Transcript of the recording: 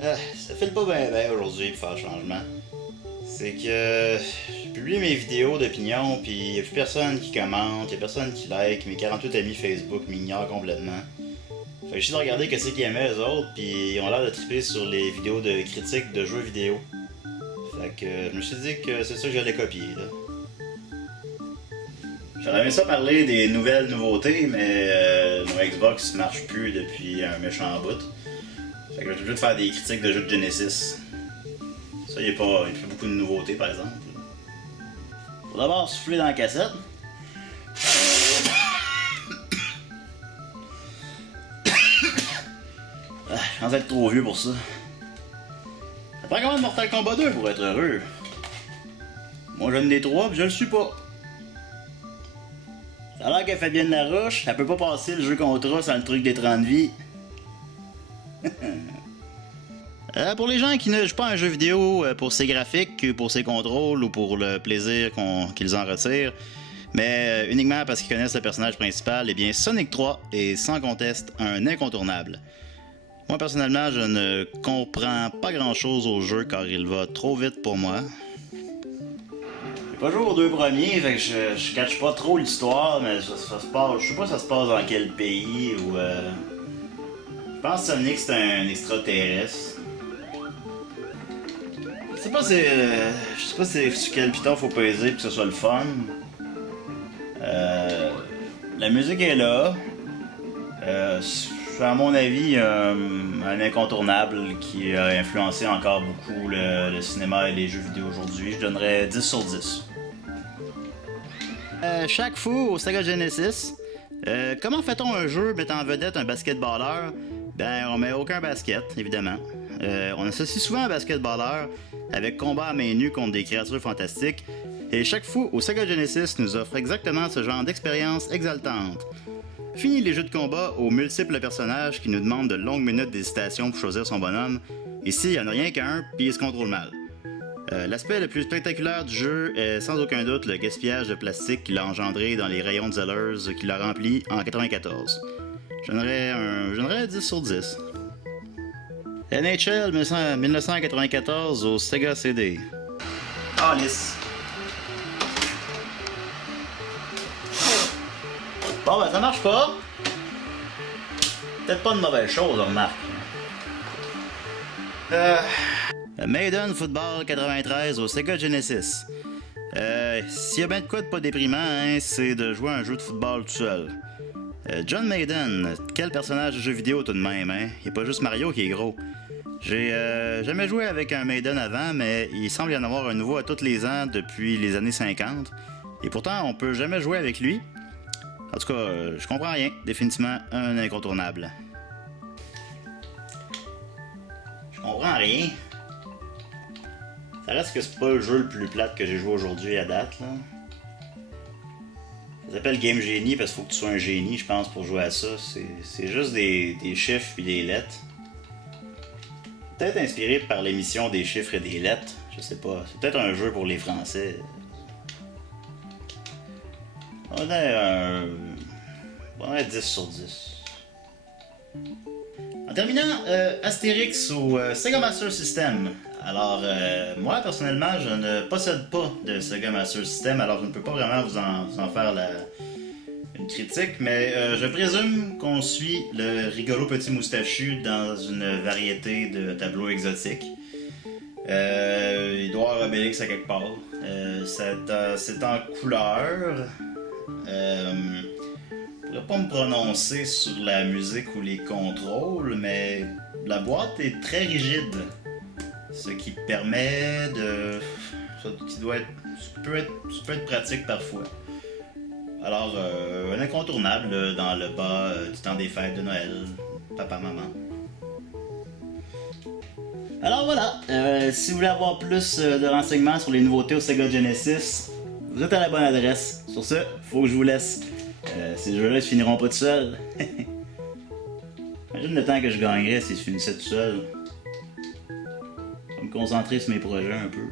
Ça file pas bien aujourd'hui pour faire le changement. C'est que je publie mes vidéos d'opinion, puis y a plus personne qui commente, y a personne qui like, mes 48 amis Facebook m'ignorent complètement. Fait que j'essaie de regarder qu'est-ce qu'ils aimaient eux autres, puis ils ont l'air de triper sur les vidéos de critiques de jeux vidéo. Fait que je me suis dit que c'est ça que j'allais copier là. J'aurais aimé ça parler des nouvelles nouveautés, mais nos Xbox marchent plus depuis un méchant bout. Fait que je vais toujours faire des critiques de jeux de Genesis. Ça, il n'y a pas beaucoup de nouveautés par exemple. Faut d'abord souffler dans la cassette. Je pense être trop vieux pour ça. Ça prend quand même Mortal Kombat 2 pour être heureux. Moi, je ne des trois, puis je le suis pas. Ça a l'air que Fabienne Laroche, elle peut pas passer le jeu Contra sans le truc des 30 vies. Pour les gens qui ne jouent pas à un jeu vidéo pour ses graphiques, pour ses contrôles ou pour le plaisir qu'ils en retirent, mais uniquement parce qu'ils connaissent le personnage principal, eh bien Sonic 3 est sans conteste un incontournable. Moi personnellement, je ne comprends pas grand chose au jeu car il va trop vite pour moi. J'ai pas joué aux deux premiers, fait que je catch pas trop l'histoire, mais ça se passe. Je sais pas ça se passe dans quel pays ou. Je pense que Sonic c'est un extraterrestre. Je sais pas c'est sur quel piton faut peser pour que ce soit le fun. La musique est là. C'est à mon avis un incontournable qui a influencé encore beaucoup le cinéma et les jeux vidéo aujourd'hui. Je donnerais 10 sur 10. Chaque fois au Sega Genesis, comment fait-on un jeu mettant en vedette un basketballeur? Ben, on met aucun basket, évidemment. On associe souvent un basketballeur avec combat à main nue contre des créatures fantastiques. Et chaque fois au Sega Genesis nous offre exactement ce genre d'expérience exaltante. Fini les jeux de combat aux multiples personnages qui nous demandent de longues minutes d'hésitation pour choisir son bonhomme. Ici, il n'y en a rien qu'un, puis il se contrôle mal. L'aspect le plus spectaculaire du jeu est sans aucun doute le gaspillage de plastique qu'il a engendré dans les rayons de Zellers qu'il a rempli en 94. Je donnerais 10 sur 10. NHL 1994 au Sega CD. Alice. Bon ben ça marche pas. Peut-être pas une mauvaise chose, remarque. Maiden Football 93 au Sega Genesis. S'il y a bien de quoi de pas déprimant, hein, c'est de jouer à un jeu de football tout seul. John Maiden, quel personnage de jeu vidéo tout de même, hein? Il n'y a pas juste Mario qui est gros. J'ai jamais joué avec un Maiden avant, mais il semble y en avoir un nouveau à tous les ans depuis les années 50. Et pourtant, on peut jamais jouer avec lui. En tout cas, je comprends rien. Définitivement un incontournable. Je comprends rien. Ça reste que c'est pas le jeu le plus plate que j'ai joué aujourd'hui à date, là. Ça s'appelle Game Genie parce qu'il faut que tu sois un génie, je pense, pour jouer à ça. C'est juste des chiffres et des lettres. Peut-être inspiré par l'émission des chiffres et des lettres. Je sais pas. C'est peut-être un jeu pour les Français. On a 10 sur 10. En terminant, Astérix au Sega Master System. Alors, moi, personnellement, je ne possède pas de Sega Master System, alors je ne peux pas vraiment vous en faire une critique, mais je présume qu'on suit le rigolo petit moustachu dans une variété de tableaux exotiques. Il doit y avoir Obélix à quelque part. C'est en couleur. Je pourrais pas me prononcer sur la musique ou les contrôles, mais la boîte est très rigide. Ce qui permet de. Ça peut être pratique parfois. Alors, un incontournable là, dans le bas du temps des fêtes de Noël, papa-maman. Alors voilà, si vous voulez avoir plus de renseignements sur les nouveautés au Sega Genesis, vous êtes à la bonne adresse. Sur ce, faut que je vous laisse. Ces jeux-là, ils se finiront pas tout seuls. Imagine le temps que je gagnerais s'ils se finissaient tout seuls. Je vais me concentrer sur mes projets un peu.